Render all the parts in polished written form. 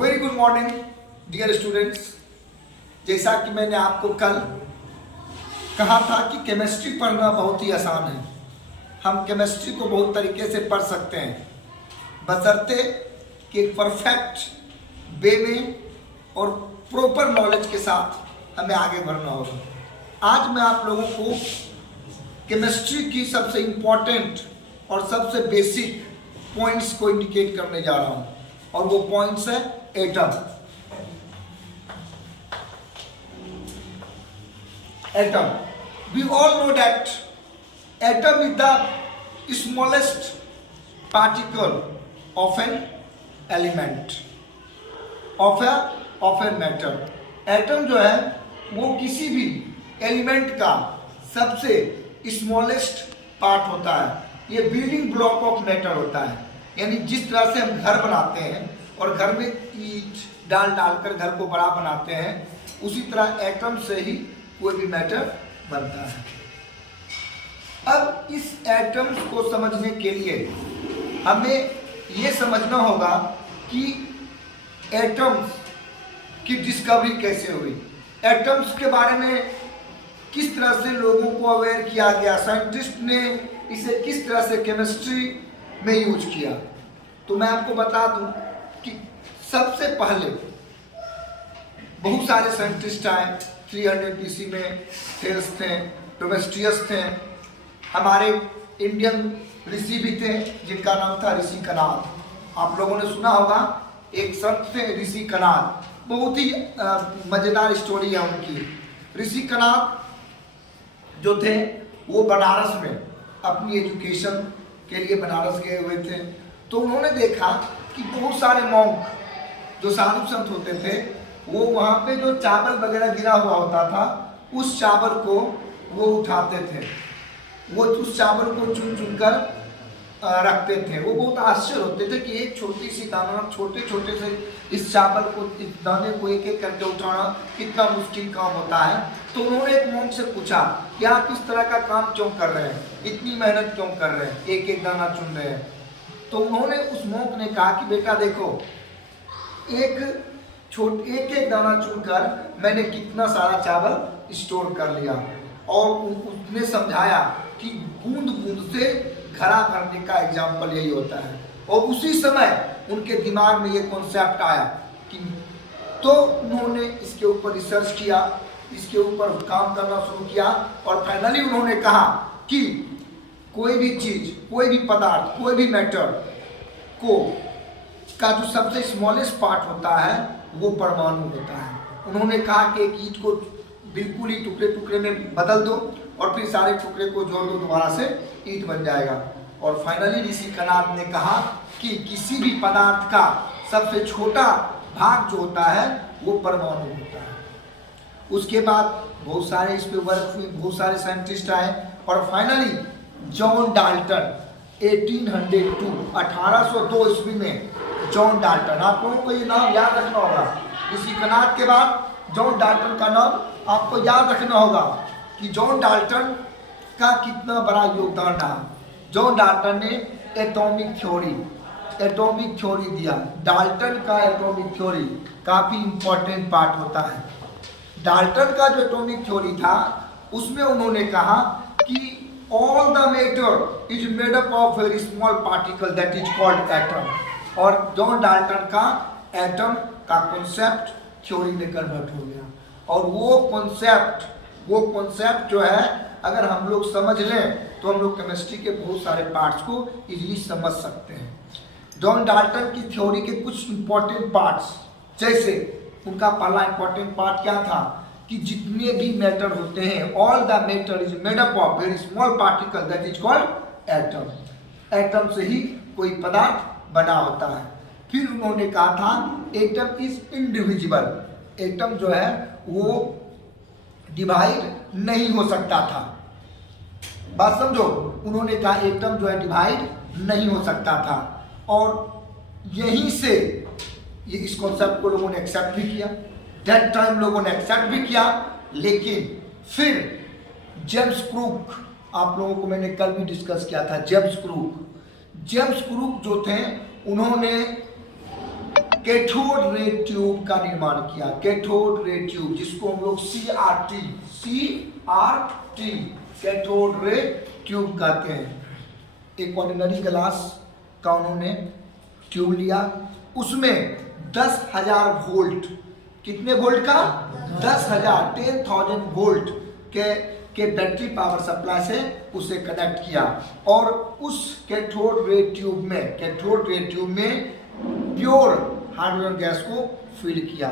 Very good morning dear students. जैसा कि मैंने आपको कल कहा था कि केमिस्ट्री पढ़ना बहुत ही आसान है। हम केमिस्ट्री को बहुत तरीके से पढ़ सकते हैं, बशर्ते कि एक परफेक्ट वे में और प्रॉपर नॉलेज के साथ हमें आगे बढ़ना होगा। आज मैं आप लोगों को केमिस्ट्री की सबसे इम्पॉर्टेंट और सबसे बेसिक पॉइंट्स को इंडिकेट करने जा रहा हूँ, और वो पॉइंट्स है atom. Atom, we all know that atom is the smallest particle of an element of a matter। Atom जो है वो किसी भी एलिमेंट का सबसे स्मॉलेस्ट पार्ट होता है। ये बिल्डिंग ब्लॉक ऑफ मैटर होता है, यानी जिस तरह से हम घर बनाते हैं और घर में ईंट डालकर घर को बड़ा बनाते हैं, उसी तरह एटम से ही कोई भी मैटर बनता है। अब इस एटम्स को समझने के लिए हमें ये समझना होगा कि एटम्स की डिस्कवरी कैसे हुई, एटम्स के बारे में किस तरह से लोगों को अवेयर किया गया, साइंटिस्ट ने इसे किस तरह से केमिस्ट्री में यूज किया। तो मैं आपको बता दूं कि सबसे पहले बहुत सारे साइंटिस्ट आए। 300 BC में थेल्स थे, टोमेस्टियस थे, हमारे इंडियन ऋषि भी थे जिनका नाम था ऋषि कनाद। आप लोगों ने सुना होगा, एक संत थे ऋषि कनाद, बहुत ही मजेदार स्टोरी है उनकी। ऋषि कनाद जो थे वो बनारस में अपनी एजुकेशन के लिए बनारस गए हुए थे। तो उन्होंने देखा कि बहुत सारे मॉन्क जो साधु संत होते थे, वो वहाँ पे जो चावल वगैरह गिरा हुआ होता था, उस चावल को वो उठाते थे, वो उस चावल को चुन चुन कर रखते थे। वो बहुत आश्चर्य होते थे कि एक छोटी सी दाना, छोटे छोटे से इस चावल को, इस दाने को एक एक करके उठाना कितना मुश्किल काम होता है। तो उन्होंने एक मॉन्क से पूछा कि आप इस तरह का काम क्यों कर रहे हैं, इतनी मेहनत क्यों कर रहे हैं, एक एक दाना चुन रहे हैं। तो उन्होंने, उस मॉन्क ने कहा कि बेटा देखो, एक एक दाना चुनकर मैंने कितना सारा चावल स्टोर कर लिया। और उसने समझाया कि बूंद बूंद से घड़ा भरने का एग्जाम्पल यही होता है। और उसी समय उनके दिमाग में ये कॉन्सेप्ट आया कि, तो उन्होंने इसके ऊपर रिसर्च किया, इसके ऊपर काम करना शुरू किया, और फाइनली उन्होंने कहा कि कोई भी चीज, कोई भी पदार्थ, कोई भी मैटर का जो सबसे स्मॉलेस्ट पार्ट होता है वो परमाणु होता है। उन्होंने कहा कि एक ईंट को बिल्कुल ही टुकड़े टुकड़े में बदल दो और फिर सारे टुकड़े को जोड़ दो, दोबारा से ईंट बन जाएगा। और फाइनली ऋषि कनाद ने कहा कि किसी भी पदार्थ का सबसे छोटा भाग जो होता है वो परमाणु होता है। उसके बाद बहुत सारे इस पे वर्क हुए, बहुत सारे साइंटिस्ट आए, और फाइनली जॉन डाल्टन 1802 ईस्वी में जॉन डाल्टन, आप लोगों को ये नाम याद रखना होगा। ऋषि कनाद के बाद जॉन डाल्टन का नाम आपको याद रखना होगा कि जॉन डाल्टन का कितना बड़ा योगदान रहा। जॉन डाल्टन ने एटॉमिक थ्योरी दिया। डाल्टन का एटॉमिक थ्योरी काफी इंपॉर्टेंट पार्ट होता है। डाल्टन का जो एटॉमिक थ्योरी था, उसमें उन्होंने कहा कि all the matter is made up of very small particle that is called atom. और जॉन डाल्टन का एटम का कॉन्सेप्ट थ्योरी में कन्वर्ट हो गया। और वो कॉन्सेप्ट जो है, अगर हम लोग समझ लें तो हम लोग केमिस्ट्री के बहुत सारे पार्ट्स को इजीली समझ सकते हैं। जॉन डाल्टन की थ्योरी के कुछ इंपॉर्टेंट पार्ट्स, जैसे उनका पहला इंपॉर्टेंट पार्ट क्या था कि जितने भी मैटर होते हैं, all the matter is made up of very small particle that is called atom. Atom से ही कोई पदार्थ बना होता है। फिर उन्होंने कहा था एटम इज इंडिविजिबल, एटम जो है वो डिवाइड नहीं हो सकता था। बात समझो, उन्होंने कहा एटम जो है डिवाइड नहीं हो सकता था। और यहीं से ये इस कॉन्सेप्ट को लोगों ने एक्सेप्ट भी किया, दैट टाइम लोगों ने एक्सेप्ट भी किया। लेकिन फिर जेम्स क्रूक, आप लोगों को मैंने कल भी डिस्कस किया था, जेम्स क्रूक जो थे, उन्होंने कैथोड रे ट्यूब का निर्माण किया। कैथोड रे ट्यूब, जिसको हम लोग CRT कैथोड रे ट्यूब कहते हैं। एक ऑर्डिनरी ग्लास का उन्होंने ट्यूब लिया, उसमें 10,000 वोल्ट, कितने वोल्ट का? 10,000 वोल्ट के बैटरी पावर सप्लाई से उसे कनेक्ट किया और उस कैथोड रे ट्यूब में प्योर हाइड्रोजन गैस को फिल किया,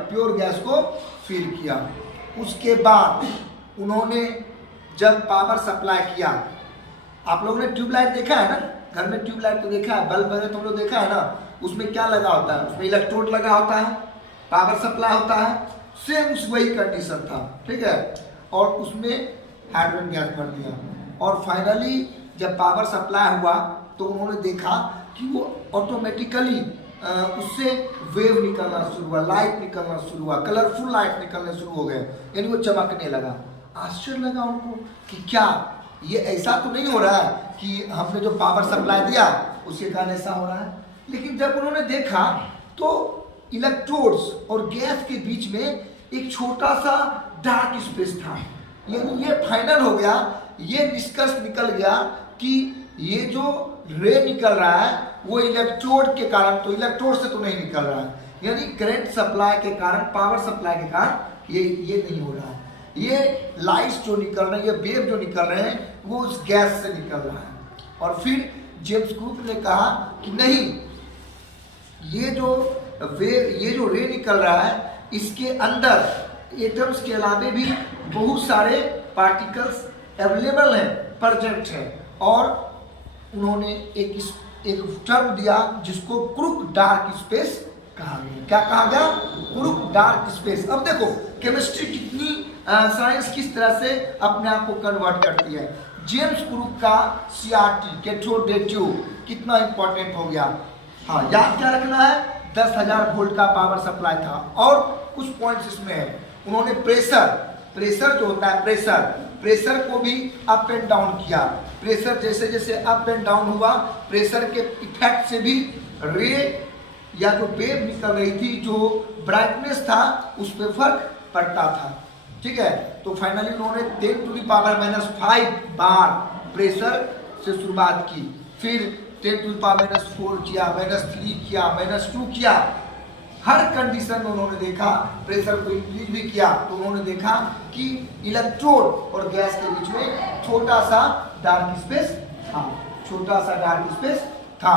प्योर गैस को फिल किया। उसके बाद उन्होंने जब पावर सप्लाई किया, आप लोगों ने ट्यूबलाइट देखा है ना, घर में ट्यूबलाइट तो देखा है, बल्ब वगैरह तुम लोग देखा है ना, उसमें क्या लगा होता है? उसमें इलेक्ट्रोड लगा होता है, पावर सप्लाई होता है, सेम उस वही कंडीशन था, ठीक है। और उसमें हाइड्रोजन गैस भर दिया और फाइनली जब पावर सप्लाई हुआ तो उन्होंने देखा कि वो ऑटोमेटिकली उससे वेव निकलना शुरू हुआ, लाइट निकलना शुरू हुआ, कलरफुल लाइट निकलने शुरू हो गए, यानी वो चमकने लगा। आश्चर्य लगा उनको कि क्या ये ऐसा तो नहीं हो रहा है कि हमने जो पावर सप्लाई दिया उसके कारण ऐसा हो रहा है। लेकिन जब उन्होंने देखा तो इलेक्ट्रोड्स और गैस के बीच में एक छोटा सा डार्क स्पेस था, यानी ये फाइनल हो गया, ये निष्कर्ष निकल गया कि ये जो रे निकल रहा है वो इलेक्ट्रोड के कारण, तो इलेक्ट्रोड से तो नहीं निकल रहा है, यानी करंट सप्लाई के कारण, पावर सप्लाई के कारण ये नहीं हो रहा है। ये लाइट्स जो निकल रहे हैं, ये वेव जो निकल रहे हैं, वो उस गैस से निकल रहा है। और फिर जेम्स क्रूक ने कहा कि नहीं, ये जो रे निकल रहा है, इसके अंदर एटम्स के अलावे भी बहुत सारे पार्टिकल्स अवेलेबल हैं, प्रेजेंट हैं। और उन्होंने एक टर्म दिया जिसको क्रूक डार्क स्पेस कहा गया। क्या कहा गया? Crook dark space. अब देखो केमिस्ट्री कितनी, साइंस किस तरह से अपने आप को कन्वर्ट करती है। जेम्स क्रूक का CRT कैथोड रे ट्यूब कितना इंपॉर्टेंट हो गया। हाँ, याद क्या रखना है? 10,000 वोल्ट का पावर सप्लाई था। और कुछ पॉइंट्स इसमें है, उन्होंने प्रेशर जो होता है, प्रेशर को भी अप एंड डाउन किया। प्रेशर जैसे जैसे अप एंड डाउन हुआ, प्रेशर के इफेक्ट से भी रे या जो वेव निकल रही थी, जो ब्राइटनेस था, उस पर फर्क पड़ता था, ठीक है। तो फाइनली उन्होंने 10⁻⁵ बार प्रेशर से शुरुआत की, फिर 10⁻⁴ किया, -3 किया, -2 किया। हर कंडीशन में उन्होंने देखा, प्रेशर को इंक्रीज भी किया, तो उन्होंने देखा कि इलेक्ट्रोड और गैस के बीच में छोटा सा डार्क स्पेस था।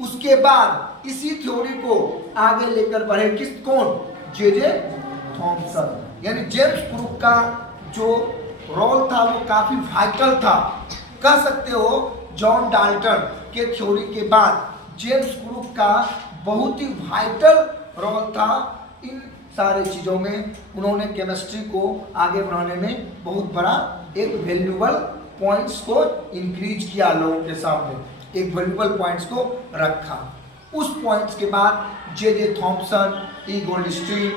उसके बाद इसी थ्योरी को आगे लेकर बढ़े कौन? J Thomson. यानी जेम्स क्रूक का जो रोल था वो काफी वाइटल था, कह सकते हो। जॉन डाल्टन के थ्योरी के बाद जेम्स क्रूक का बहुत ही वाइटल रोल था इन सारे चीज़ों में। उन्होंने केमिस्ट्री को आगे बढ़ाने में बहुत बड़ा एक वैल्यूबल पॉइंट्स को इंक्रीज किया, लोगों के सामने एक वैल्यूबल पॉइंट्स को रखा। उस पॉइंट्स के बाद जे थॉमसन, ई गोल्डस्टीन,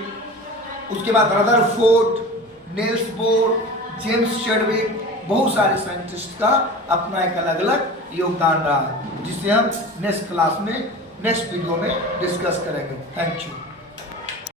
उसके बाद Rutherford, Niels Bohr, James Chadwick, बहुत सारे साइंटिस्ट का अपना एक अलग अलग योगदान रहा है, जिसे हम नेक्स्ट क्लास में, नेक्स्ट वीडियो में डिस्कस करेंगे। Thank you.